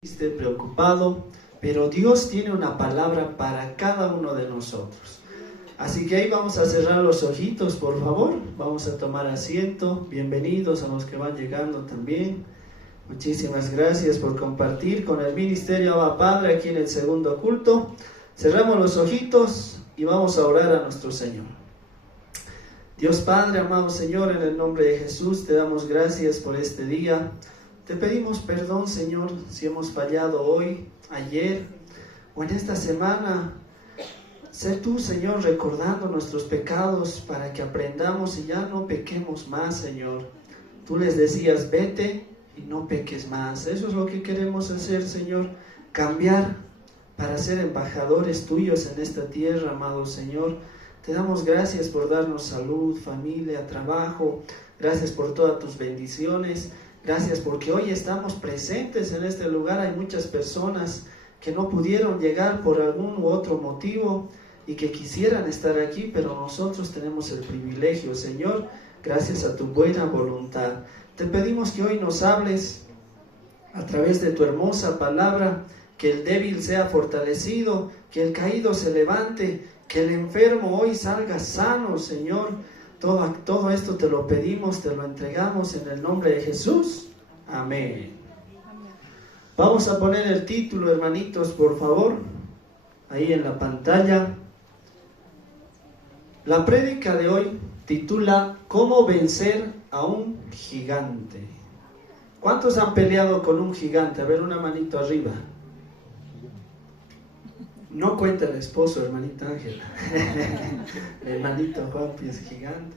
Esté preocupado, pero Dios tiene una palabra para cada uno de nosotros. Así que ahí vamos a cerrar los ojitos, por favor. Vamos a tomar asiento. Bienvenidos a los que van llegando también. Muchísimas gracias por compartir con el Ministerio Abba Padre aquí en el segundo culto. Cerramos los ojitos y vamos a orar a nuestro Señor. Dios Padre, amado Señor, en el nombre de Jesús, te damos gracias por este día. Te pedimos perdón, Señor, si hemos fallado hoy, ayer o en esta semana. Sé tú, Señor, recordando nuestros pecados para que aprendamos y ya no pequemos más, Señor. Tú les decías, vete y no peques más. Eso es lo que queremos hacer, Señor, cambiar para ser embajadores tuyos en esta tierra, amado Señor. Te damos gracias por darnos salud, familia, trabajo. Gracias por todas tus bendiciones. Gracias porque hoy estamos presentes en este lugar. Hay muchas personas que no pudieron llegar por algún u otro motivo y que quisieran estar aquí, pero nosotros tenemos el privilegio, Señor, gracias a tu buena voluntad. Te pedimos que hoy nos hables a través de tu hermosa palabra, que el débil sea fortalecido, que el caído se levante, que el enfermo hoy salga sano, Señor. Todo esto te lo pedimos, te lo entregamos en el nombre de Jesús. Amén. Vamos a poner el título, hermanitos, por favor, ahí en la pantalla. La prédica de hoy titula ¿Cómo vencer a un gigante? ¿Cuántos han peleado con un gigante? A ver, una manito arriba. No cuenta el esposo, hermanita Ángela. El hermanito Juanpi es gigante.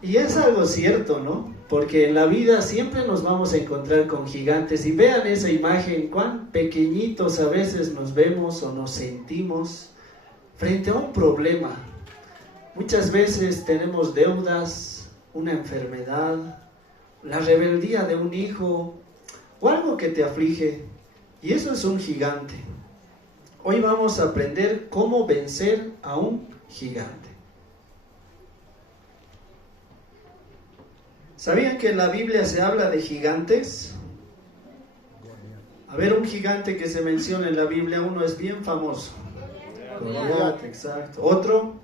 Y es algo cierto, ¿no? Porque en la vida siempre nos vamos a encontrar con gigantes. Y vean esa imagen, cuán pequeñitos a veces nos vemos o nos sentimos frente a un problema. Muchas veces tenemos deudas, una enfermedad, la rebeldía de un hijo o algo que te aflige. Y eso es un gigante. Hoy vamos a aprender cómo vencer a un gigante. ¿Sabían que en la Biblia se habla de gigantes? A ver, un gigante que se menciona en la Biblia, uno es bien famoso. Goliat, exacto. Otro,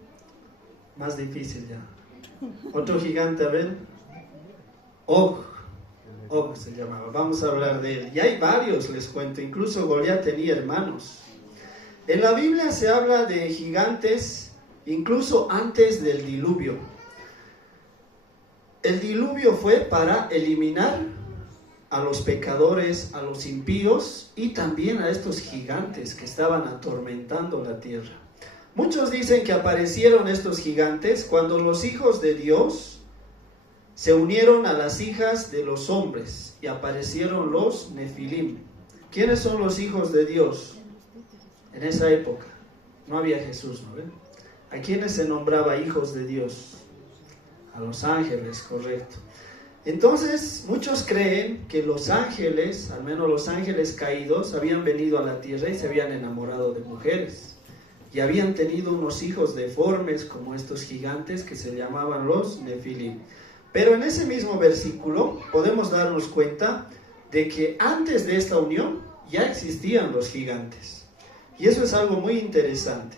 más difícil ya. Otro gigante, a ver. Og se llamaba. Vamos a hablar de él. Y hay varios, les cuento. Incluso Goliat tenía hermanos. En la Biblia se habla de gigantes incluso antes del diluvio. El diluvio fue para eliminar a los pecadores, a los impíos y también a estos gigantes que estaban atormentando la tierra. Muchos dicen que aparecieron estos gigantes cuando los hijos de Dios se unieron a las hijas de los hombres y aparecieron los Nefilim. ¿Quiénes son los hijos de Dios? En esa época no había Jesús, ¿no ven? ¿A quiénes se nombraba hijos de Dios? A los ángeles, correcto. Entonces, muchos creen que los ángeles, al menos los ángeles caídos, habían venido a la tierra y se habían enamorado de mujeres. Y habían tenido unos hijos deformes como estos gigantes que se llamaban los Nefilim. Pero en ese mismo versículo podemos darnos cuenta de que antes de esta unión ya existían los gigantes. Y eso es algo muy interesante.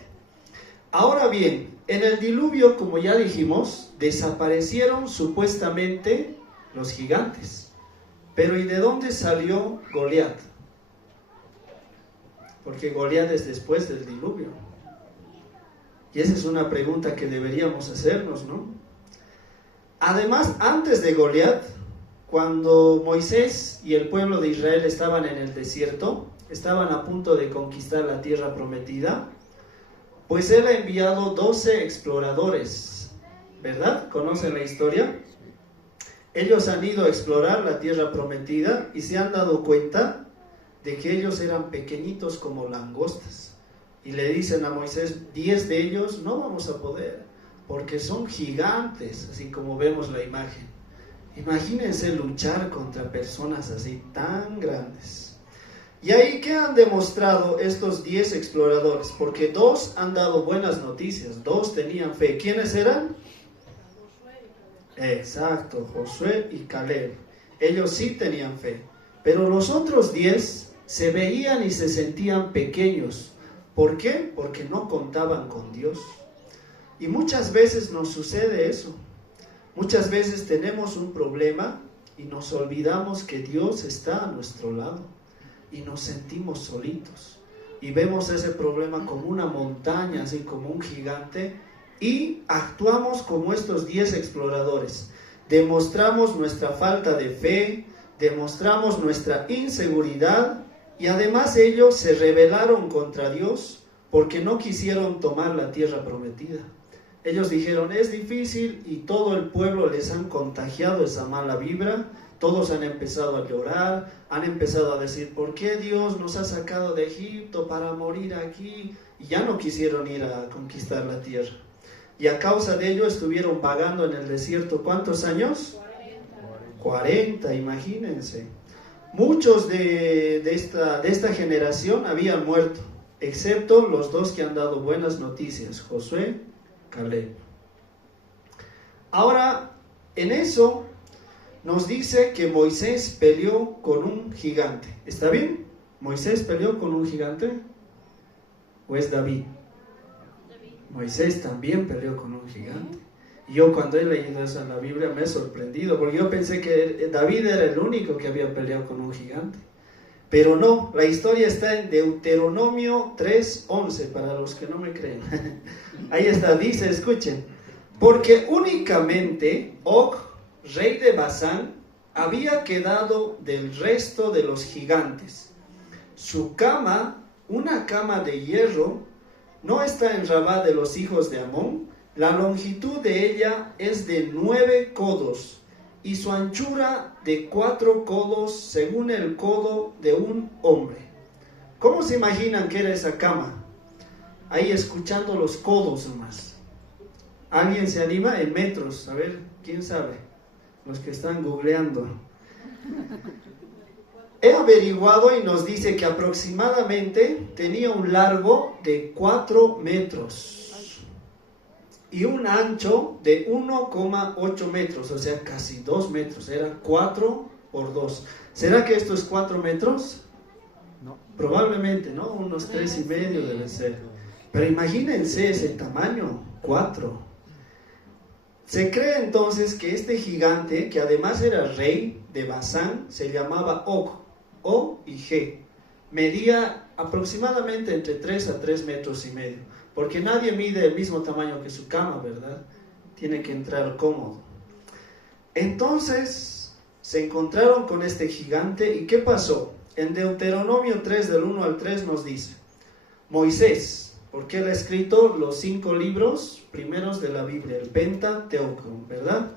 Ahora bien, en el diluvio, como ya dijimos, desaparecieron supuestamente los gigantes. Pero ¿y de dónde salió Goliat? Porque Goliat es después del diluvio. Y esa es una pregunta que deberíamos hacernos, ¿no? Además, antes de Goliat, cuando Moisés y el pueblo de Israel estaban en el desierto, estaban a punto de conquistar la tierra prometida, pues él ha enviado 12 exploradores, ¿verdad? ¿Conocen la historia? Ellos han ido a explorar la tierra prometida y se han dado cuenta de que ellos eran pequeñitos como langostas. Y le dicen a Moisés, 10 de ellos no vamos a poder, porque son gigantes, así como vemos la imagen. Imagínense luchar contra personas así tan grandes. Y ahí, ¿qué han demostrado estos 10 exploradores? Porque 2 han dado buenas noticias, 2 tenían fe. ¿Quiénes eran? Exacto, Josué y Caleb. Ellos sí tenían fe. Pero los otros 10 se veían y se sentían pequeños. ¿Por qué? Porque no contaban con Dios. Y muchas veces nos sucede eso. Muchas veces tenemos un problema y nos olvidamos que Dios está a nuestro lado y nos sentimos solitos. Y vemos ese problema como una montaña, así como un gigante, y actuamos como estos 10 exploradores. Demostramos nuestra falta de fe, demostramos nuestra inseguridad, y además ellos se rebelaron contra Dios porque no quisieron tomar la tierra prometida. Ellos dijeron, es difícil, y todo el pueblo les han contagiado esa mala vibra. Todos han empezado a llorar, han empezado a decir, ¿por qué Dios nos ha sacado de Egipto para morir aquí? Y ya no quisieron ir a conquistar la tierra. Y a causa de ello estuvieron vagando en el desierto, ¿cuántos años? 40, imagínense. Muchos de esta generación habían muerto, excepto los 2 que han dado buenas noticias, Josué, Caleb. Ahora, en eso nos dice que Moisés peleó con un gigante. ¿Está bien? ¿Moisés peleó con un gigante? ¿O es David? Moisés también peleó con un gigante. Y yo cuando he leído eso en la Biblia me he sorprendido, porque yo pensé que David era el único que había peleado con un gigante. Pero no, la historia está en Deuteronomio 3:11, para los que no me creen. Ahí está, dice, escuchen. Porque únicamente Og, rey de Basán, había quedado del resto de los gigantes. Su cama, una cama de hierro, no está en Rabá de los hijos de Amón. La longitud de ella es de 9 codos y su anchura de 4 codos según el codo de un hombre. ¿Cómo se imaginan que era esa cama? Ahí escuchando los codos nomás. ¿Alguien se anima? En metros, a ver, ¿quién sabe? Los que están googleando. He averiguado y nos dice que aproximadamente tenía un largo de 4 metros y un ancho de 1,8 metros, o sea, casi 2 metros, era 4 por 2. ¿Será que esto es 4 metros? No. Probablemente, ¿no? Unos 3,5 debe ser. Pero imagínense ese tamaño, 4. Se cree entonces que este gigante, que además era rey de Basán, se llamaba Og, O y G. Medía aproximadamente entre 3 a 3,5 metros, porque nadie mide el mismo tamaño que su cama, ¿verdad? Tiene que entrar cómodo. Entonces se encontraron con este gigante, ¿y qué pasó? En Deuteronomio 3, del 1 al 3 nos dice, Moisés, porque él ha escrito los 5 libros primeros de la Biblia, el Pentateuco, ¿verdad?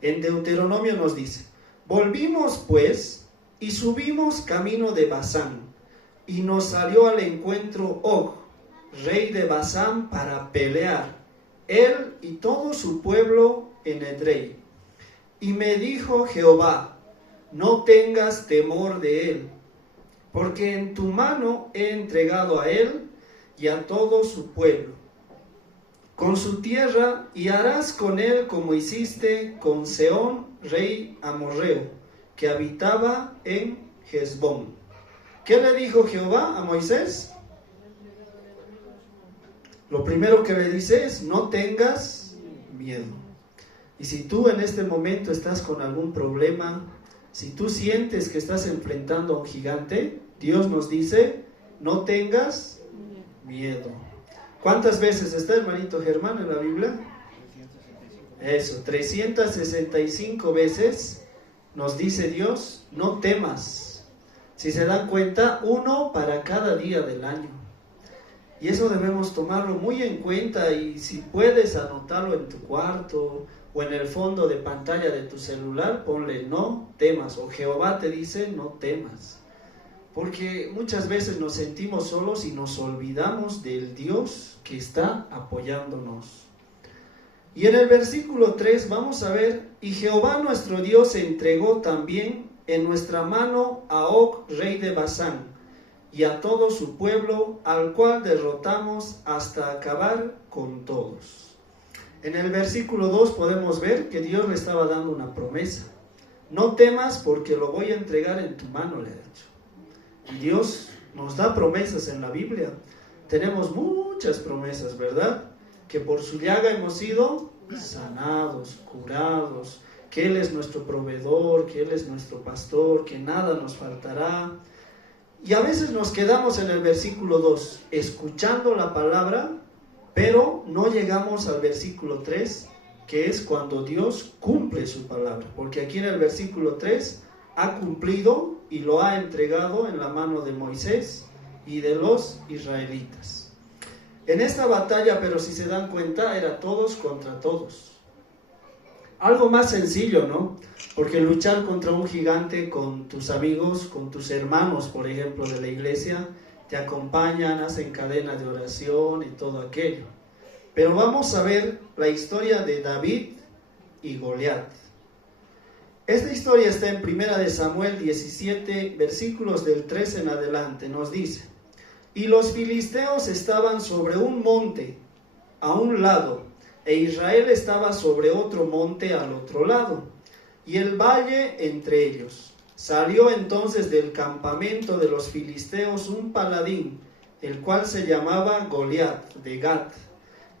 En Deuteronomio nos dice, volvimos pues y subimos camino de Basán, y nos salió al encuentro Og, rey de Basán, para pelear, él y todo su pueblo en Edrei. Y me dijo Jehová, no tengas temor de él, porque en tu mano he entregado a él y a todo su pueblo, con su tierra, y harás con él como hiciste con Sehón, rey amorreo, que habitaba en Hesbón. ¿Qué le dijo Jehová a Moisés? Lo primero que le dice es, no tengas miedo. Y si tú en este momento estás con algún problema, si tú sientes que estás enfrentando a un gigante, Dios nos dice, no tengas miedo. ¿Cuántas veces está, hermanito Germán, en la Biblia? Eso, 365 veces nos dice Dios, no temas. Si se dan cuenta, 1 para cada día del año. Y eso debemos tomarlo muy en cuenta, y si puedes anotarlo en tu cuarto o en el fondo de pantalla de tu celular, ponle no temas, o Jehová te dice no temas. Porque muchas veces nos sentimos solos y nos olvidamos del Dios que está apoyándonos. Y en el versículo 3 vamos a ver, y Jehová nuestro Dios entregó también en nuestra mano a Og, rey de Basán, y a todo su pueblo, al cual derrotamos hasta acabar con todos. En el versículo 2 podemos ver que Dios le estaba dando una promesa. no temas porque lo voy a entregar en tu mano, le ha dicho. Y Dios nos da promesas en la Biblia. Tenemos muchas promesas, ¿verdad? Que por su llaga hemos sido sanados, curados, que Él es nuestro proveedor, que Él es nuestro pastor, que nada nos faltará. Y a veces nos quedamos en el versículo 2, escuchando la palabra, pero no llegamos al versículo 3, que es cuando Dios cumple su palabra. Porque aquí en el versículo 3 ha cumplido y lo ha entregado en la mano de Moisés y de los israelitas. En esta batalla, pero si se dan cuenta, era todos contra todos. Algo más sencillo, ¿no? Porque luchar contra un gigante con tus amigos, con tus hermanos, por ejemplo, de la iglesia, te acompañan, hacen cadena de oración y todo aquello. Pero vamos a ver la historia de David y Goliat. Esta historia está en 1 Samuel 17, versículos del 13 en adelante. Nos dice: y los filisteos estaban sobre un monte a un lado, e Israel estaba sobre otro monte al otro lado, y el valle entre ellos. Salió entonces del campamento de los filisteos un paladín, el cual se llamaba Goliat de Gat,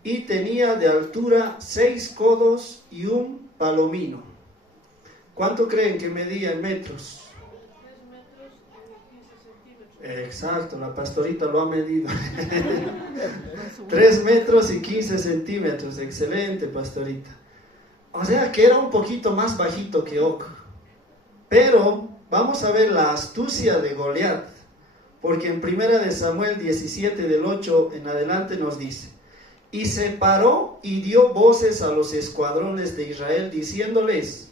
y tenía de altura 6 codos y un palomino. ¿Cuánto creen que medía en metros? 3 metros y 15 centímetros. Exacto, la pastorita lo ha medido. 3 metros y 15 centímetros, excelente, pastorita. O sea que era un poquito más bajito que Og. Pero vamos a ver la astucia de Goliat, porque en 1 Samuel 17 del 8 en adelante nos dice: y se paró y dio voces a los escuadrones de Israel diciéndoles: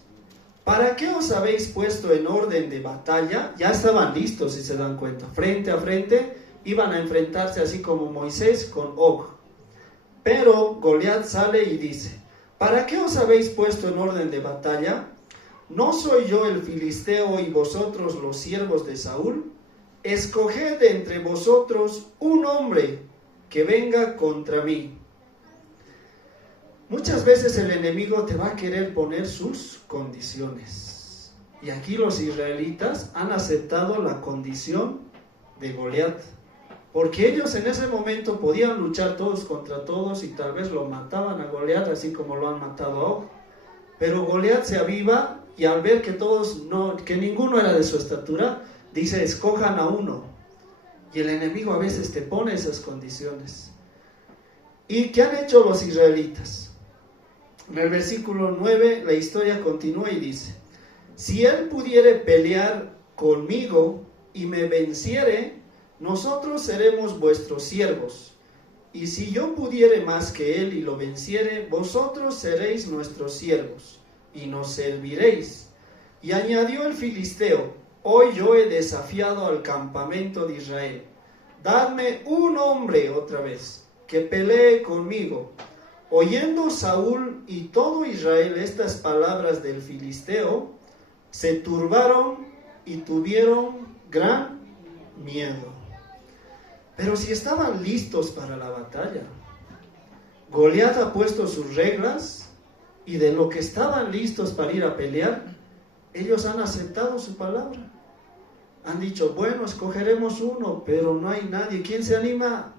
¿para qué os habéis puesto en orden de batalla? Ya estaban listos, si se dan cuenta, frente a frente, iban a enfrentarse así como Moisés con Og. Pero Goliat sale y dice: ¿para qué os habéis puesto en orden de batalla? ¿No soy yo el filisteo y vosotros los siervos de Saúl? Escoged de entre vosotros un hombre que venga contra mí. Muchas veces el enemigo te va a querer poner sus condiciones. Y aquí los israelitas han aceptado la condición de Goliat, porque ellos en ese momento podían luchar todos contra todos y tal vez lo mataban a Goliat así como lo han matado a Og. Pero Goliat se aviva y al ver que ninguno era de su estatura, dice: escojan a uno. Y el enemigo a veces te pone esas condiciones. ¿Y qué han hecho los israelitas? En el versículo 9 la historia continúa y dice: si él pudiere pelear conmigo y me venciere, nosotros seremos vuestros siervos. Y si yo pudiere más que él y lo venciere, vosotros seréis nuestros siervos y nos serviréis. Y añadió el filisteo: hoy yo he desafiado al campamento de Israel. Dadme un hombre otra vez que pelee conmigo. Oyendo Saúl y todo Israel estas palabras del filisteo, se turbaron y tuvieron gran miedo. Pero si estaban listos para la batalla, Goliat ha puesto sus reglas y de lo que estaban listos para ir a pelear, ellos han aceptado su palabra. Han dicho: bueno, escogeremos uno, pero no hay nadie. ¿Quién se anima?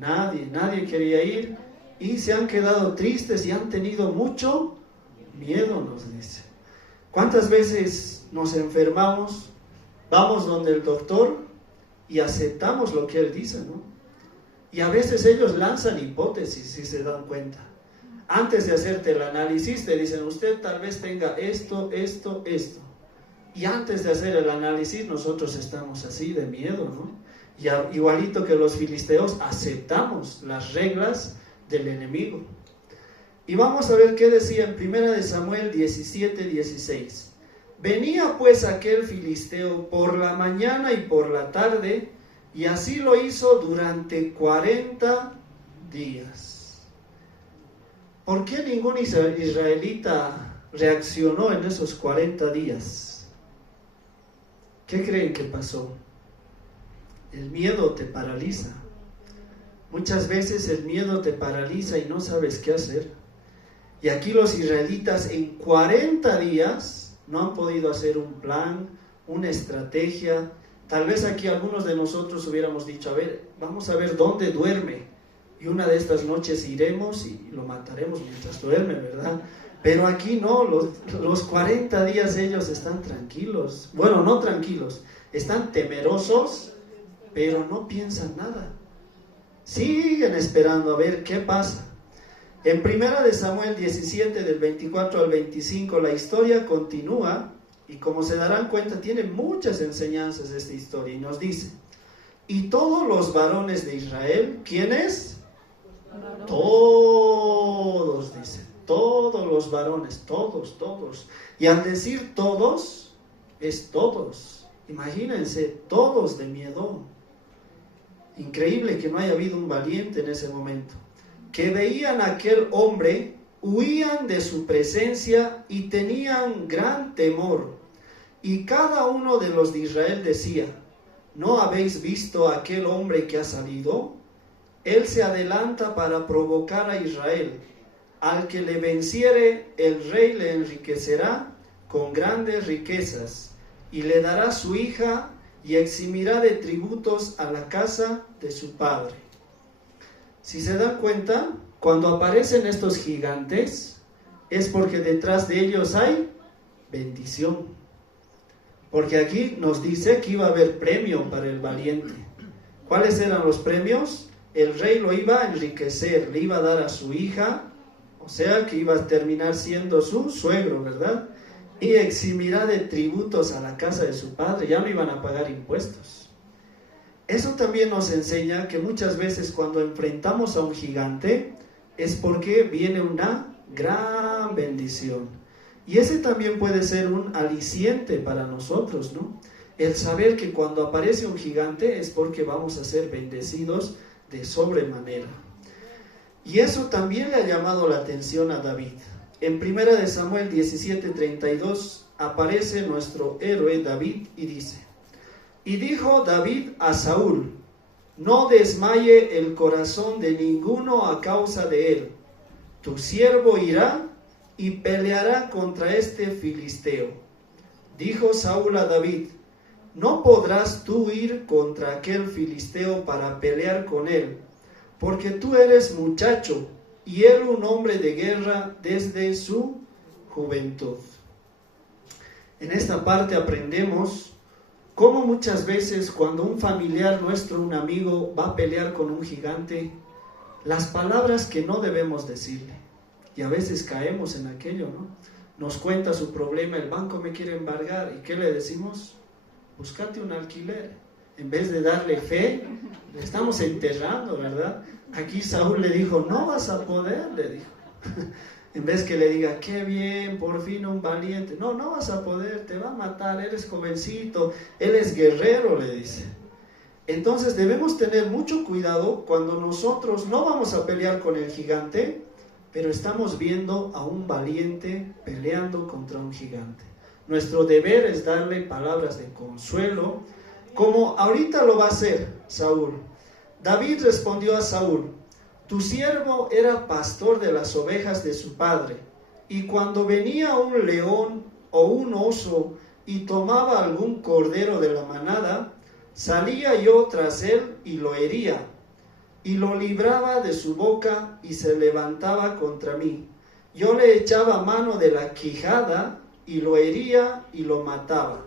Nadie quería ir. Y se han quedado tristes y han tenido mucho miedo, nos dice. ¿Cuántas veces nos enfermamos, vamos donde el doctor y aceptamos lo que él dice, ¿no? Y a veces ellos lanzan hipótesis, si se dan cuenta. Antes de hacerte el análisis te dicen: usted tal vez tenga esto. Y antes de hacer el análisis nosotros estamos así de miedo, ¿no? Y igualito que los filisteos, aceptamos las reglas del enemigo. Y vamos a ver qué decía en 1 Samuel 17, 16. Venía pues aquel filisteo por la mañana y por la tarde, y así lo hizo durante 40 días. ¿Por qué ningún israelita reaccionó en esos 40 días? ¿Qué creen que pasó? El miedo te paraliza. Muchas veces el miedo te paraliza y no sabes qué hacer. Y aquí los israelitas en 40 días no han podido hacer un plan, una estrategia. Tal vez aquí algunos de nosotros hubiéramos dicho, a ver, vamos a ver dónde duerme. Y una de estas noches iremos y lo mataremos mientras duerme, ¿verdad? Pero aquí no, los 40 días ellos están tranquilos. Bueno, no tranquilos, están temerosos, pero no piensan nada. Siguen esperando a ver qué pasa. En 1 de Samuel 17, del 24 al 25, la historia continúa y como se darán cuenta, tiene muchas enseñanzas esta historia. Y nos dice, y todos los varones de Israel, ¿quiénes? Todos, dice, todos los varones, todos. Y al decir todos, es todos. Imagínense, todos de miedo. Increíble que no haya habido un valiente en ese momento. Que veían a aquel hombre, huían de su presencia y tenían gran temor. Y cada uno de los de Israel decía, ¿no habéis visto a aquel hombre que ha salido? Él se adelanta para provocar a Israel. Al que le venciere, el rey le enriquecerá con grandes riquezas, y le dará su hija, y eximirá de tributos a la casa de su padre. Si se dan cuenta, cuando aparecen estos gigantes, es porque detrás de ellos hay bendición. Porque aquí nos dice que iba a haber premio para el valiente. ¿Cuáles eran los premios? El rey lo iba a enriquecer, le iba a dar a su hija, o sea que iba a terminar siendo su suegro, ¿verdad? Y eximirá de tributos a la casa de su padre, ya no iban a pagar impuestos. Eso también nos enseña que muchas veces cuando enfrentamos a un gigante es porque viene una gran bendición. Y ese también puede ser un aliciente para nosotros, ¿no? El saber que cuando aparece un gigante es porque vamos a ser bendecidos de sobremanera. Y eso también le ha llamado la atención a David. En 1 de Samuel 17:32 aparece nuestro héroe David y dice, y dijo David a Saúl, no desmaye el corazón de ninguno a causa de él. Tu siervo irá y peleará contra este filisteo. Dijo Saúl a David, no podrás tú ir contra aquel filisteo para pelear con él, porque tú eres muchacho y él un hombre de guerra desde su juventud. En esta parte aprendemos cómo muchas veces cuando un familiar nuestro, un amigo, va a pelear con un gigante, las palabras que no debemos decirle. Y a veces caemos en aquello, ¿no? Nos cuenta su problema, el banco me quiere embargar. ¿Y qué le decimos? Búscate un alquiler. En vez de darle fe, le estamos enterrando, ¿verdad? Aquí Saúl le dijo, no vas a poder, le dijo. En vez que le diga, qué bien, por fin un valiente. No, no vas a poder, te va a matar, eres jovencito, él es guerrero, le dice. Entonces debemos tener mucho cuidado cuando nosotros no vamos a pelear con el gigante, pero estamos viendo a un valiente peleando contra un gigante. Nuestro deber es darle palabras de consuelo, como ahorita lo va a hacer Saúl. David respondió a Saúl, tu siervo era pastor de las ovejas de su padre, y cuando venía un león o un oso y tomaba algún cordero de la manada, salía yo tras él y lo hería, y lo libraba de su boca y se levantaba contra mí. Yo le echaba mano de la quijada y lo hería y lo mataba.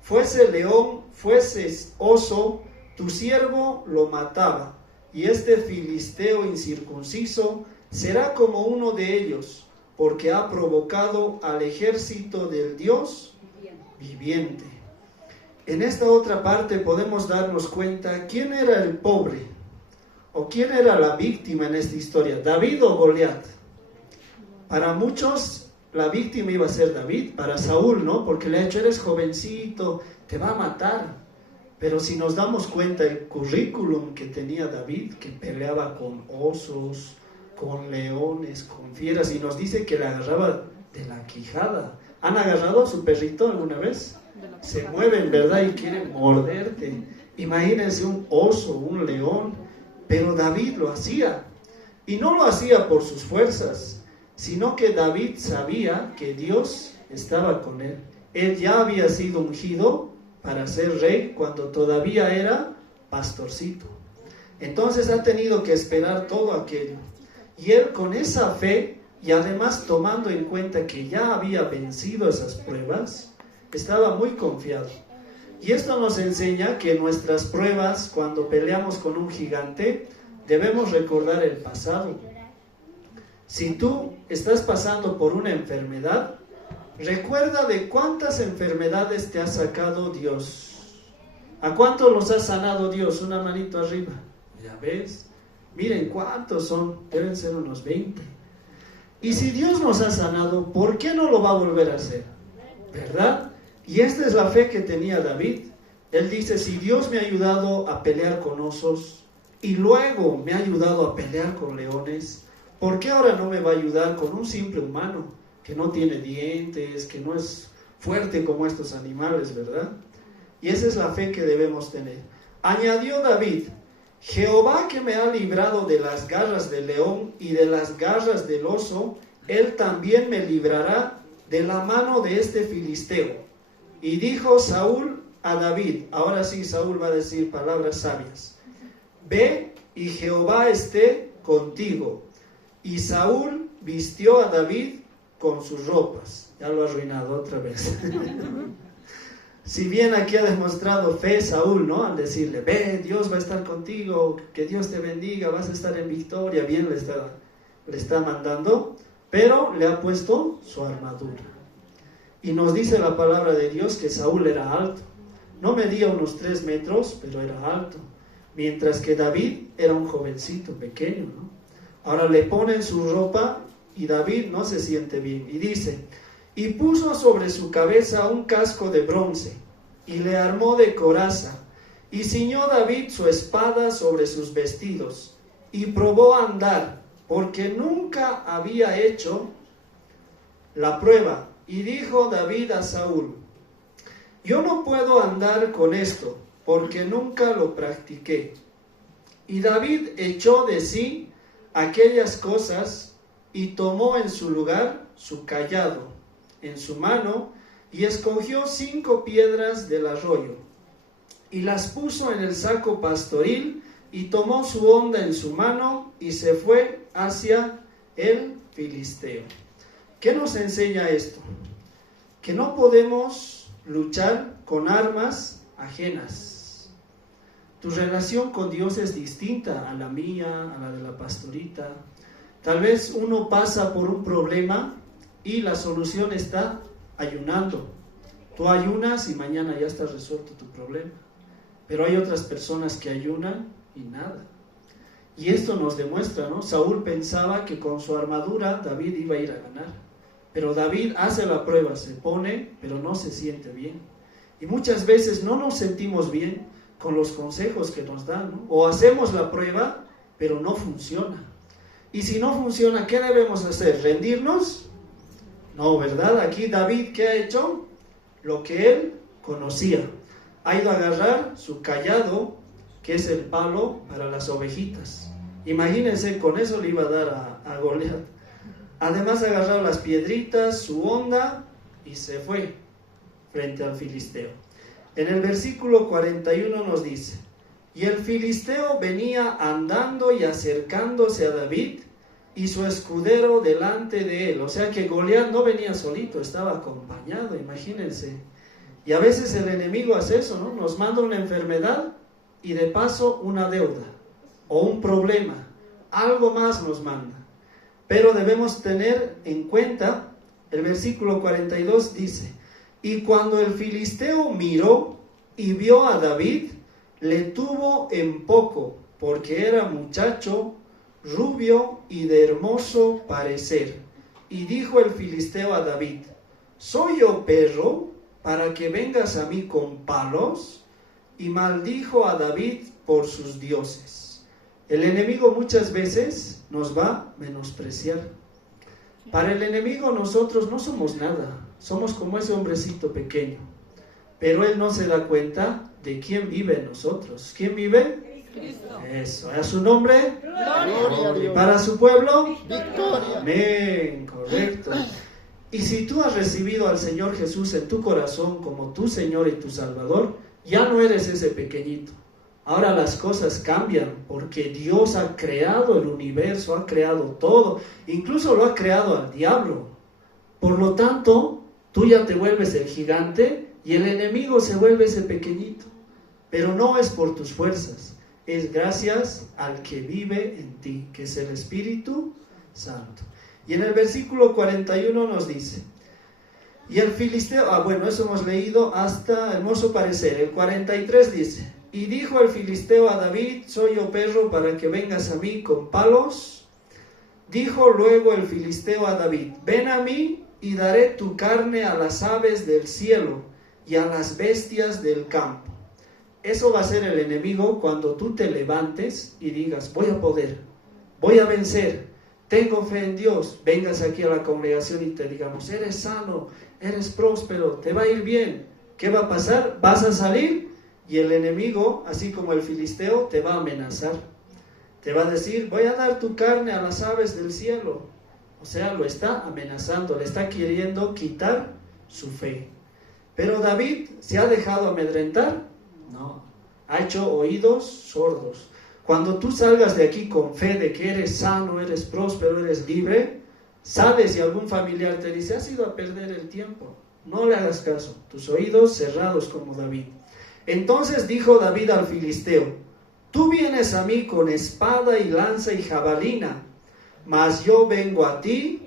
Fuese león, fuese oso, tu siervo lo mataba. Y este filisteo incircunciso será como uno de ellos, porque ha provocado al ejército del Dios viviente. En esta otra parte podemos darnos cuenta quién era el pobre, o quién era la víctima en esta historia, David o Goliat. Para muchos la víctima iba a ser David, para Saúl, ¿no? Porque le ha dicho, eres jovencito, te va a matar. Pero si nos damos cuenta el currículum que tenía David, que peleaba con osos, con leones, con fieras, y nos dice que le agarraba de la quijada. ¿Han agarrado a su perrito alguna vez? Se mueven, ¿verdad? Y quieren morderte. Imagínense un oso, un león, pero David lo hacía. Y no lo hacía por sus fuerzas, sino que David sabía que Dios estaba con él. Él ya había sido ungido para ser rey cuando todavía era pastorcito. Entonces ha tenido que esperar todo aquello. Y él con esa fe, y además tomando en cuenta que ya había vencido esas pruebas, estaba muy confiado. Y esto nos enseña que en nuestras pruebas, cuando peleamos con un gigante, debemos recordar el pasado. Si tú estás pasando por una enfermedad, recuerda de cuántas enfermedades te ha sacado Dios. ¿A cuántos los ha sanado Dios? Una manito arriba. ¿Ya ves? Miren cuántos son, deben ser unos 20. Y si Dios nos ha sanado, ¿por qué no lo va a volver a hacer? ¿Verdad? Y esta es la fe que tenía David. Él dice, si Dios me ha ayudado a pelear con osos y luego me ha ayudado a pelear con leones, ¿por qué ahora no me va a ayudar con un simple humano que no tiene dientes, que no es fuerte como estos animales, ¿verdad? Y esa es la fe que debemos tener. Añadió David, Jehová que me ha librado de las garras del león y de las garras del oso, él también me librará de la mano de este filisteo. Y dijo Saúl a David, ahora sí Saúl va a decir palabras sabias, ve y Jehová esté contigo. Y Saúl vistió a David con sus ropas. Ya lo ha arruinado otra vez. Si bien aquí ha demostrado fe Saúl, ¿no? Al decirle, ve, Dios va a estar contigo, que Dios te bendiga, vas a estar en victoria, bien le está mandando, pero le ha puesto su armadura. Y nos dice la palabra de Dios que Saúl era alto. No medía unos 3 metros, pero era alto. Mientras que David era un jovencito pequeño, ¿no? Ahora le ponen su ropa y David no se siente bien. Y dice, y puso sobre su cabeza un casco de bronce y le armó de coraza. Y ciñó David su espada sobre sus vestidos y probó a andar, porque nunca había hecho la prueba. Y dijo David a Saúl, yo no puedo andar con esto, porque nunca lo practiqué. Y David echó de sí aquellas cosas y tomó en su lugar su cayado en su mano y escogió 5 piedras del arroyo y las puso en el saco pastoril y tomó su honda en su mano y se fue hacia el filisteo. ¿Qué nos enseña esto? Que no podemos luchar con armas ajenas. Tu relación con Dios es distinta a la mía, a la de la pastorita. Tal vez uno pasa por un problema y la solución está ayunando. Tú ayunas y mañana ya está resuelto tu problema. Pero hay otras personas que ayunan y nada. Y esto nos demuestra, ¿no? Saúl pensaba que con su armadura David iba a ir a ganar. Pero David hace la prueba, se pone, pero no se siente bien. Y muchas veces no nos sentimos bien con los consejos que nos dan, ¿no? O hacemos la prueba, pero no funciona. Y si no funciona, ¿qué debemos hacer? ¿Rendirnos? No, ¿verdad? Aquí David, ¿qué ha hecho? Lo que él conocía. Ha ido a agarrar su cayado, que es el palo para las ovejitas. Imagínense, con eso le iba a dar a Goliat. Además agarró las piedritas, su honda, y se fue frente al filisteo. En el versículo 41 nos dice, y el filisteo venía andando y acercándose a David, y su escudero delante de él. O sea que Goliat no venía solito, estaba acompañado, imagínense. Y a veces el enemigo hace eso, ¿no? Nos manda una enfermedad y de paso una deuda o un problema. Algo más nos manda. Pero debemos tener en cuenta, el versículo 42 dice, y cuando el filisteo miró y vio a David, le tuvo en poco, porque era muchacho, rubio y de hermoso parecer. Y dijo el filisteo a David, ¿soy yo perro para que vengas a mí con palos? Y maldijo a David por sus dioses. El enemigo muchas veces nos va a menospreciar. Para el enemigo nosotros no somos nada, somos como ese hombrecito pequeño. Pero él no se da cuenta de quién vive en nosotros. ¿Quién vive? Cristo. Eso, a su nombre, Gloria. y para su pueblo, Victoria. amén, correcto. Y si tú has recibido al Señor Jesús en tu corazón como tu Señor y tu Salvador, ya no eres ese pequeñito. Ahora las cosas cambian porque Dios ha creado el universo, ha creado todo, incluso lo ha creado al diablo. Por lo tanto, tú ya te vuelves el gigante y el enemigo se vuelve ese pequeñito. Pero no es por tus fuerzas, es gracias al que vive en ti, que es el Espíritu Santo. Y en el versículo 41 nos dice, y el filisteo, bueno, eso hemos leído hasta hermoso parecer. El 43 dice, y dijo el filisteo a David, ¿soy yo perro para que vengas a mí con palos? Dijo luego el filisteo a David, ven a mí y daré tu carne a las aves del cielo y a las bestias del campo. Eso va a ser el enemigo cuando tú te levantes y digas, voy a poder, voy a vencer, tengo fe en Dios. Vengas aquí a la congregación y te digamos, eres sano, eres próspero, te va a ir bien. ¿Qué va a pasar? Vas a salir y el enemigo, así como el filisteo, te va a amenazar. Te va a decir, voy a dar tu carne a las aves del cielo. O sea, lo está amenazando, le está queriendo quitar su fe. Pero David se ha dejado amedrentar. No, ha hecho oídos sordos. Cuando tú salgas de aquí con fe de que eres sano, eres próspero, eres libre, sales y algún familiar te dice, has ido a perder el tiempo. No le hagas caso, tus oídos cerrados como David. Entonces dijo David al filisteo, tú vienes a mí con espada y lanza y jabalina, mas yo vengo a ti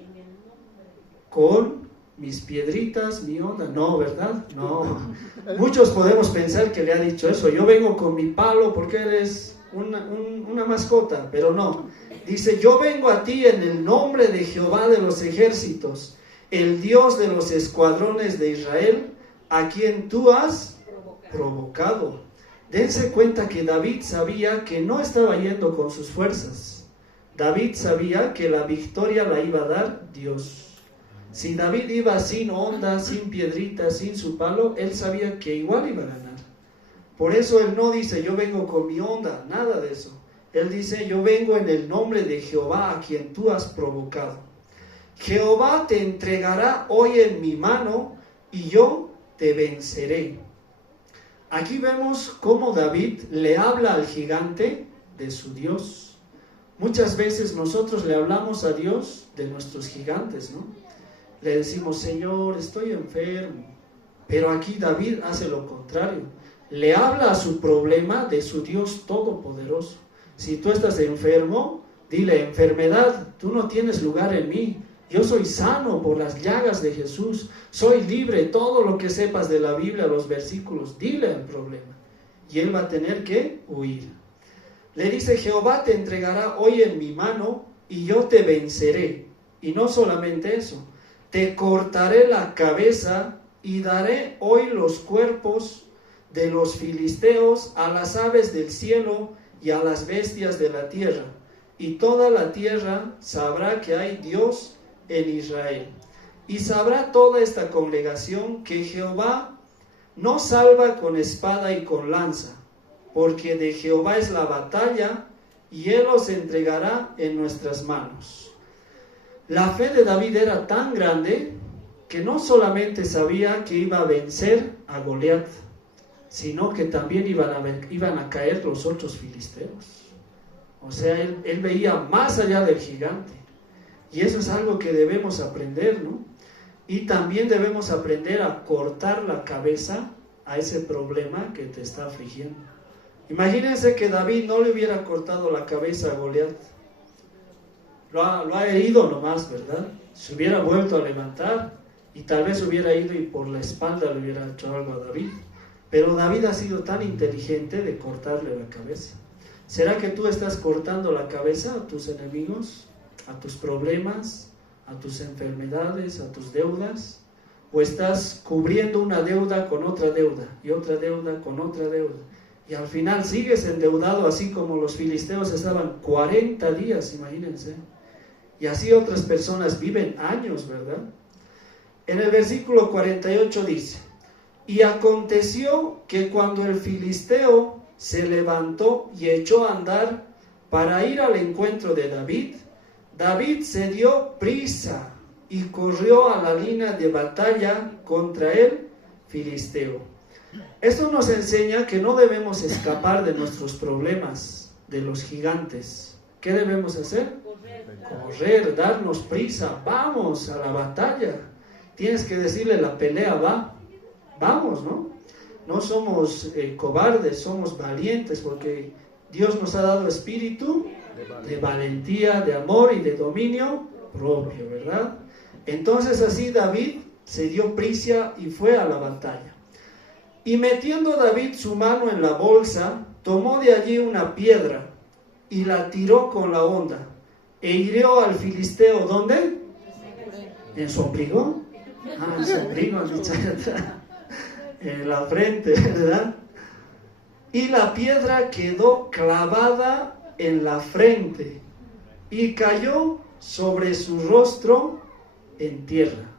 con mis piedritas, mi onda. No, ¿verdad? No. Muchos podemos pensar que le ha dicho eso. Yo vengo con mi palo porque eres una mascota, pero no. Dice, yo vengo a ti en el nombre de Jehová de los ejércitos, el Dios de los escuadrones de Israel, a quien tú has provocado. Dense cuenta que David sabía que no estaba yendo con sus fuerzas. David sabía que la victoria la iba a dar Dios. Si David iba sin onda, sin piedritas, sin su palo, él sabía que igual iba a ganar. Por eso él no dice, yo vengo con mi onda, nada de eso. Él dice, yo vengo en el nombre de Jehová a quien tú has provocado. Jehová te entregará hoy en mi mano y yo te venceré. Aquí vemos cómo David le habla al gigante de su Dios. Muchas veces nosotros le hablamos a Dios de nuestros gigantes, ¿no? Le decimos, Señor, estoy enfermo. Pero aquí David hace lo contrario. Le habla a su problema de su Dios todopoderoso. Si tú estás enfermo, dile, enfermedad, tú no tienes lugar en mí. Yo soy sano por las llagas de Jesús. Soy libre. Todo lo que sepas de la Biblia, los versículos, dile el problema. Y él va a tener que huir. Le dice, Jehová te entregará hoy en mi mano y yo te venceré. Y no solamente eso, te cortaré la cabeza y daré hoy los cuerpos de los filisteos a las aves del cielo y a las bestias de la tierra. Y toda la tierra sabrá que hay Dios en Israel. Y sabrá toda esta congregación que Jehová no salva con espada y con lanza, porque de Jehová es la batalla y él os entregará en nuestras manos. La fe de David era tan grande que no solamente sabía que iba a vencer a Goliat, sino que también iban a caer los otros filisteos. O sea, él veía más allá del gigante. Y eso es algo que debemos aprender, ¿no? Y también debemos aprender a cortar la cabeza a ese problema que te está afligiendo. Imagínense que David no le hubiera cortado la cabeza a Goliat. Lo ha herido nomás, ¿verdad? Se hubiera vuelto a levantar y tal vez hubiera ido y por la espalda le hubiera hecho algo a David. Pero David ha sido tan inteligente de cortarle la cabeza. ¿Será que tú estás cortando la cabeza a tus enemigos, a tus problemas, a tus enfermedades, a tus deudas? ¿O estás cubriendo una deuda con otra deuda y otra deuda con otra deuda? Y al final sigues endeudado, así como los filisteos estaban 40 días, imagínense. Y así otras personas viven años, ¿verdad? En el versículo 48 dice, y aconteció que cuando el filisteo se levantó y echó a andar para ir al encuentro de David, David se dio prisa y corrió a la línea de batalla contra el filisteo. Esto nos enseña que no debemos escapar de nuestros problemas, de los gigantes. ¿Qué debemos hacer? Correr, darnos prisa, vamos a la batalla. Tienes que decirle, la pelea va, vamos, ¿no? No somos cobardes, somos valientes, porque Dios nos ha dado espíritu de valentía, de amor y de dominio propio, ¿verdad? Entonces así David se dio prisa y fue a la batalla. Y metiendo David su mano en la bolsa, tomó de allí una piedra y la tiró con la honda, e hirió al filisteo, ¿dónde? ¿En su ombligo? En su ombligo, en la frente, ¿verdad? Y la piedra quedó clavada en la frente y cayó sobre su rostro en tierra.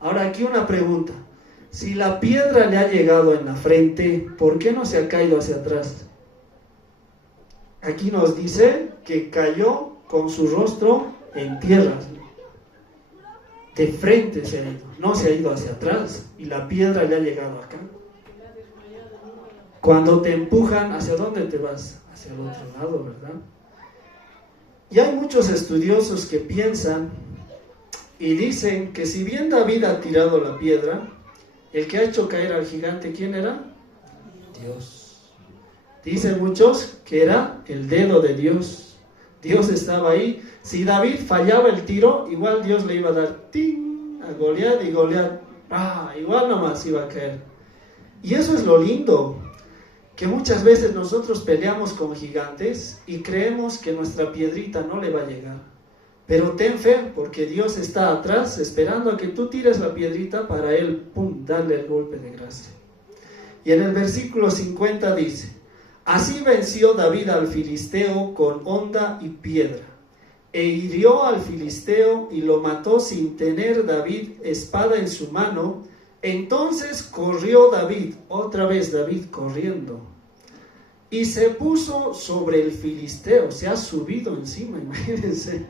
Ahora aquí una pregunta. Si la piedra le ha llegado en la frente, ¿por qué no se ha caído hacia atrás? Aquí nos dice que cayó con su rostro en tierra. De frente se ha ido, no se ha ido hacia atrás, y la piedra le ha llegado acá. Cuando te empujan, ¿hacia dónde te vas? Hacia el otro lado, ¿verdad? Y hay muchos estudiosos que piensan y dicen que si bien David ha tirado la piedra, el que ha hecho caer al gigante, ¿quién era? Dios. Dicen muchos que era el dedo de Dios. Dios estaba ahí. Si David fallaba el tiro, igual Dios le iba a dar ¡ting! A Goliat, y Goliat, igual nomás iba a caer. Y eso es lo lindo, que muchas veces nosotros peleamos con gigantes y creemos que nuestra piedrita no le va a llegar. Pero ten fe, porque Dios está atrás esperando a que tú tires la piedrita para Él, pum, darle el golpe de gracia. Y en el versículo 50 dice: así venció David al filisteo con honda y piedra, e hirió al filisteo y lo mató sin tener David espada en su mano. Entonces corrió David, otra vez David corriendo, y se puso sobre el filisteo, se ha subido encima, imagínense.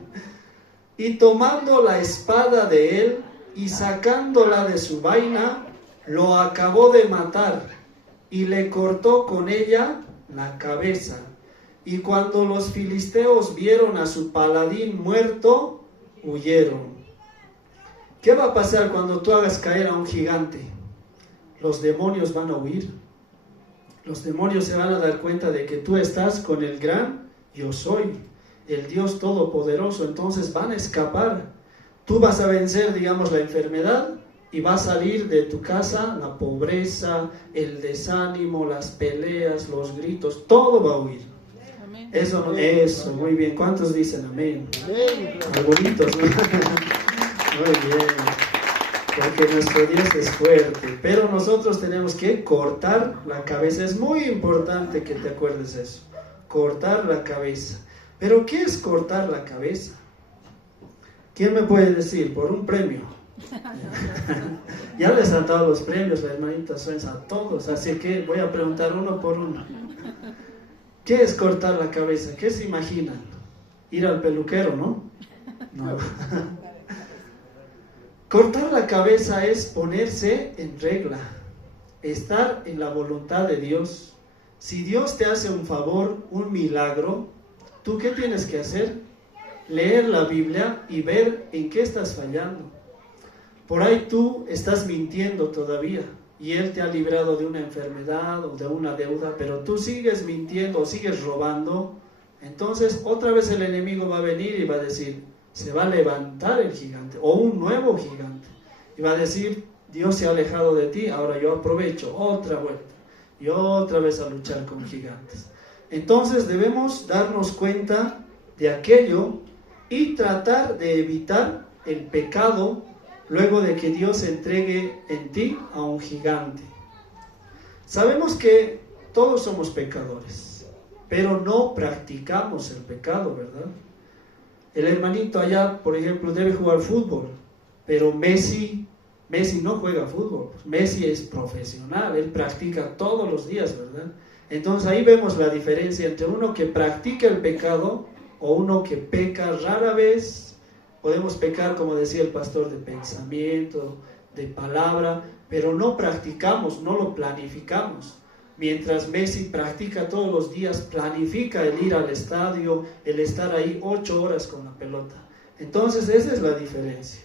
Y tomando la espada de él y sacándola de su vaina, lo acabó de matar y le cortó con ella la cabeza. Y cuando los filisteos vieron a su paladín muerto, huyeron. ¿Qué va a pasar cuando tú hagas caer a un gigante? Los demonios van a huir. Los demonios se van a dar cuenta de que tú estás con el gran yo soy, el Dios Todopoderoso. Entonces van a escapar. Tú vas a vencer, digamos, la enfermedad, y va a salir de tu casa la pobreza, el desánimo, las peleas, los gritos, todo va a huir. Eso, muy bien. ¿Cuántos dicen amén? Algunitos, ¿no? Muy bien. Porque nuestro Dios es fuerte. Pero nosotros tenemos que cortar la cabeza. Es muy importante que te acuerdes de eso. Cortar la cabeza. ¿Pero qué es cortar la cabeza? ¿Quién me puede decir? Por un premio. Ya les han dado los premios, la hermanita Suenza, a todos. Así que voy a preguntar uno por uno. ¿Qué es cortar la cabeza? ¿Qué se imaginan? Ir al peluquero, ¿no? No. Cortar la cabeza es ponerse en regla, estar en la voluntad de Dios. Si Dios te hace un favor, un milagro, ¿tú qué tienes que hacer? Leer la Biblia y ver en qué estás fallando. Por ahí tú estás mintiendo todavía y Él te ha librado de una enfermedad o de una deuda, pero tú sigues mintiendo o sigues robando. Entonces otra vez el enemigo va a venir y va a decir, se va a levantar el gigante o un nuevo gigante y va a decir, Dios se ha alejado de ti, ahora yo aprovecho otra vuelta y otra vez a luchar con gigantes. Entonces debemos darnos cuenta de aquello y tratar de evitar el pecado luego de que Dios entregue en ti a un gigante. Sabemos que todos somos pecadores, pero no practicamos el pecado, ¿verdad? El hermanito allá, por ejemplo, debe jugar fútbol, pero Messi no juega fútbol. Messi es profesional, él practica todos los días, ¿verdad? Entonces ahí vemos la diferencia entre uno que practica el pecado o uno que peca rara vez, Podemos pecar, como decía el pastor, de pensamiento, de palabra, pero no practicamos, no lo planificamos. Mientras Messi practica todos los días, planifica el ir al estadio, el estar ahí 8 horas con la pelota. Entonces esa es la diferencia.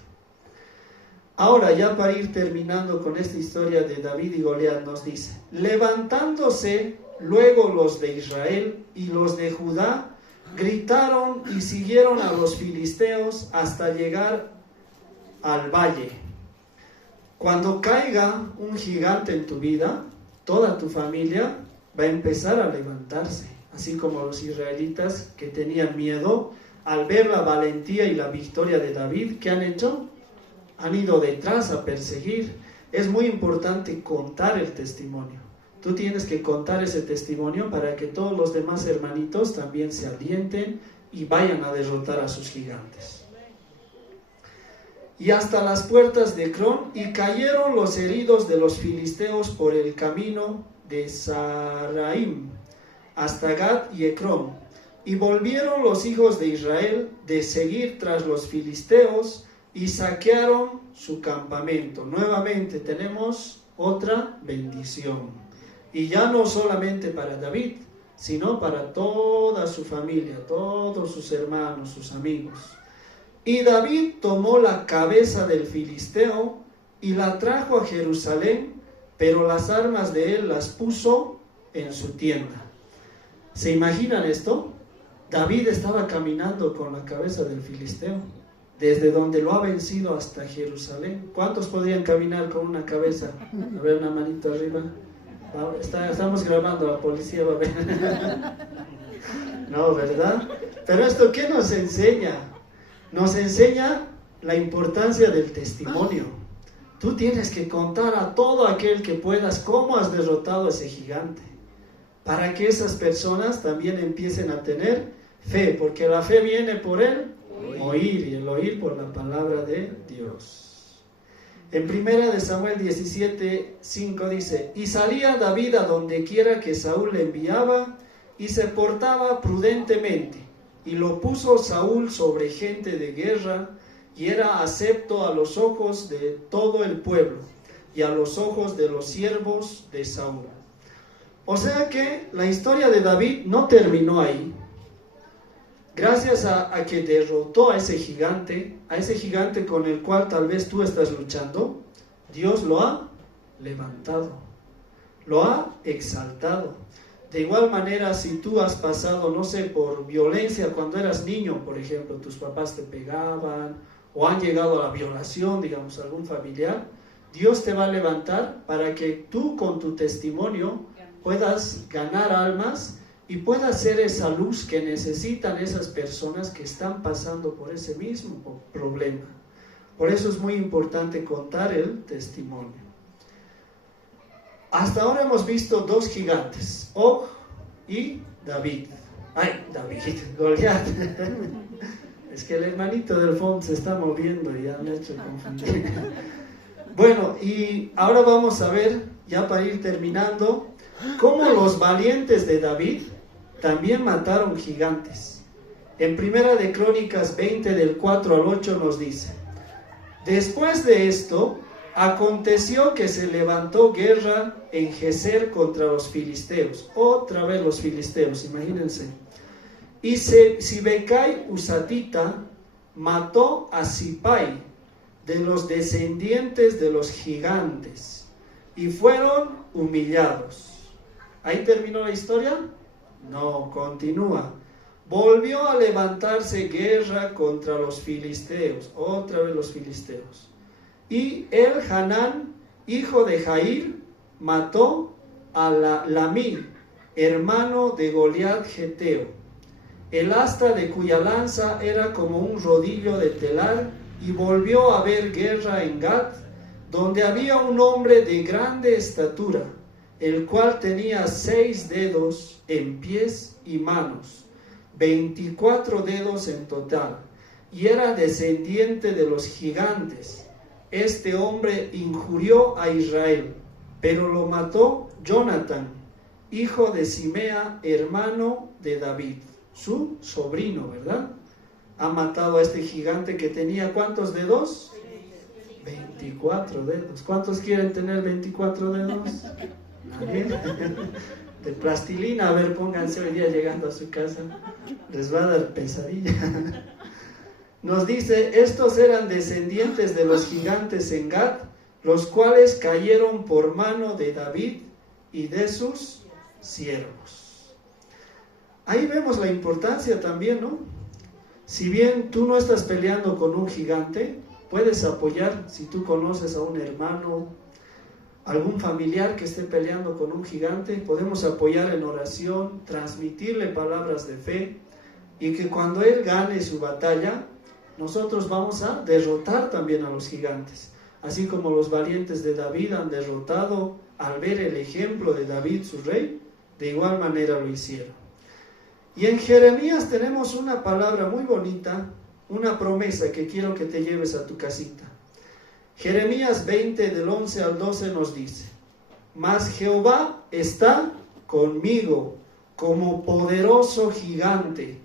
Ahora, ya para ir terminando con esta historia de David y Goliat, nos dice: levantándose luego los de Israel y los de Judá, gritaron y siguieron a los filisteos hasta llegar al valle. Cuando caiga un gigante en tu vida, toda tu familia va a empezar a levantarse, así como los israelitas que tenían miedo al ver la valentía y la victoria de David. ¿Qué han hecho? Han ido detrás a perseguir. Es muy importante contar el testimonio. Tú tienes que contar ese testimonio para que todos los demás hermanitos también se alienten y vayan a derrotar a sus gigantes. Y hasta las puertas de Ecrón, y cayeron los heridos de los filisteos por el camino de Saraim hasta Gat y Ecrón. Y volvieron los hijos de Israel de seguir tras los filisteos y saquearon su campamento. Nuevamente tenemos otra bendición. Y ya no solamente para David, sino para toda su familia, todos sus hermanos, sus amigos. Y David tomó la cabeza del filisteo y la trajo a Jerusalén, pero las armas de él las puso en su tienda. ¿Se imaginan esto? David estaba caminando con la cabeza del filisteo, desde donde lo ha vencido hasta Jerusalén. ¿Cuántos podrían caminar con una cabeza? A ver, una manito arriba. Estamos grabando, la policía va a ver. No, ¿verdad? Pero esto, ¿qué nos enseña? Nos enseña la importancia del testimonio. Tú tienes que contar a todo aquel que puedas cómo has derrotado a ese gigante, para que esas personas también empiecen a tener fe, porque la fe viene por el oír, y el oír por la palabra de Dios. En 1 Samuel 17:5 dice: y salía David a donde quiera que Saúl le enviaba, y se portaba prudentemente, y lo puso Saúl sobre gente de guerra, y era acepto a los ojos de todo el pueblo, y a los ojos de los siervos de Saúl. O sea que la historia de David no terminó ahí. Gracias a que derrotó a ese gigante con el cual tal vez tú estás luchando, Dios lo ha levantado, lo ha exaltado. De igual manera, si tú has pasado, no sé, por violencia cuando eras niño, por ejemplo, tus papás te pegaban, o han llegado a la violación, digamos, algún familiar, Dios te va a levantar para que tú con tu testimonio puedas ganar almas y puedas ser esa luz que necesitan esas personas que están pasando por ese mismo problema. Por eso es muy importante contar el testimonio. Hasta ahora hemos visto dos gigantes, Og y David. Goliat. Es que el hermanito del fondo se está moviendo y ya me ha hecho confundir. Bueno, y ahora vamos a ver, ya para ir terminando, cómo los valientes de David también mataron gigantes. En 1 de Crónicas 20 del 4 al 8 nos dice: después de esto, aconteció que se levantó guerra en Geser contra los filisteos. Otra vez los filisteos, imagínense. Y Sibecai Usatita mató a Sipai, de los descendientes de los gigantes, y fueron humillados. ¿Ahí terminó la historia? No, continúa. Volvió a levantarse guerra contra los filisteos, otra vez los filisteos. Y Hanán, hijo de Jair, mató a Lamí, hermano de Goliat Geteo, el asta de cuya lanza era como un rodillo de telar. Y volvió a haber guerra en Gat, donde había un hombre de grande estatura, el cual tenía 6 dedos en pies y manos, 24 dedos en total, y era descendiente de los gigantes. Este hombre injurió a Israel, pero lo mató Jonatán, hijo de Simea, hermano de David, su sobrino, ¿verdad? ha matado a este gigante que tenía ¿cuántos dedos? 24 dedos. ¿Cuántos quieren tener 24 dedos? ¿Nadie? De plastilina, a ver, pónganse hoy día llegando a su casa, les va a dar pesadilla. Nos dice, estos eran descendientes de los gigantes en Gad, los cuales cayeron por mano de David y de sus siervos. Ahí vemos la importancia también, ¿no? Si bien tú no estás peleando con un gigante, puedes apoyar, si tú conoces a un hermano, algún familiar que esté peleando con un gigante, podemos apoyar en oración, transmitirle palabras de fe, y que cuando él gane su batalla, nosotros vamos a derrotar también a los gigantes, así como los valientes de David han derrotado al ver el ejemplo de David, su rey, de igual manera lo hicieron. Y en Jeremías tenemos una palabra muy bonita, una promesa que quiero que te lleves a tu casita. Jeremías 20 del 11 al 12 nos dice, mas Jehová está conmigo como poderoso gigante,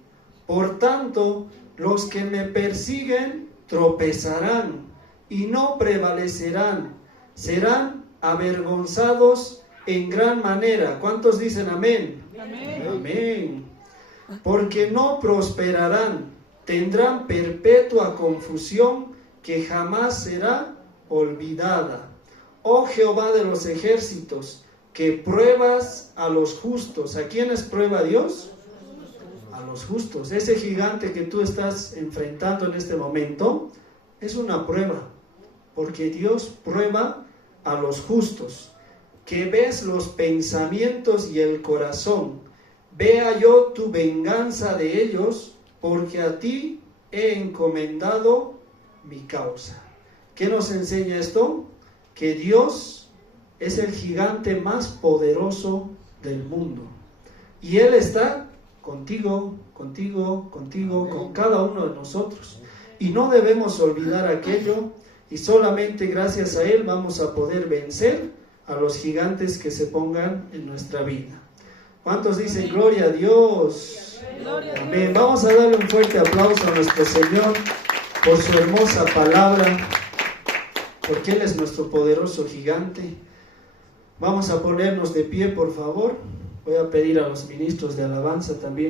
por tanto los que me persiguen tropezarán y no prevalecerán, serán avergonzados en gran manera. ¿Cuántos dicen amén? Amén. Amén. Porque no prosperarán, tendrán perpetua confusión que jamás será olvidada. Oh Jehová de los ejércitos, que pruebas a los justos. ¿A quiénes prueba Dios? A los justos. Ese gigante que tú estás enfrentando en este momento es una prueba, porque Dios prueba a los justos. Que ves los pensamientos y el corazón. Vea yo tu venganza de ellos, porque a ti he encomendado mi causa. ¿Qué nos enseña esto? Que Dios es el gigante más poderoso del mundo. Y Él está contigo, contigo, contigo, con cada uno de nosotros. Y no debemos olvidar aquello, y solamente gracias a Él vamos a poder vencer a los gigantes que se pongan en nuestra vida. ¿Cuántos dicen gloria a Dios? Amén. Vamos a darle un fuerte aplauso a nuestro Señor por su hermosa palabra, porque Él es nuestro poderoso gigante. Vamos a ponernos de pie, por favor. Voy a pedir a los ministros de alabanza también